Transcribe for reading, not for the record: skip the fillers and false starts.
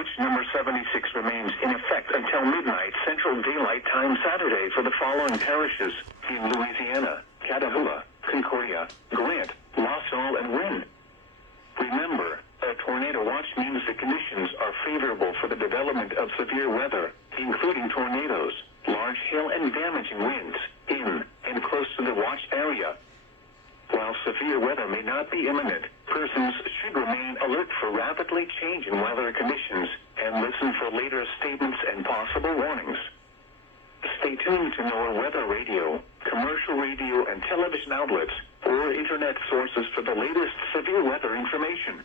Watch number 76 remains in effect until midnight Central Daylight Time Saturday for the following parishes in Louisiana: Catahoula, Concordia, Grant, La Salle, and Wynne. Remember, a tornado watch means the conditions are favorable for the development of severe weather, including tornadoes, large hail, and damaging winds in and close to the watched area. While severe weather may not be imminent, persons should remain alert for rapidly changing weather conditions and listen for later statements and possible warnings. Stay tuned to NOAA weather radio, commercial radio and television outlets, or internet sources for the latest severe weather information.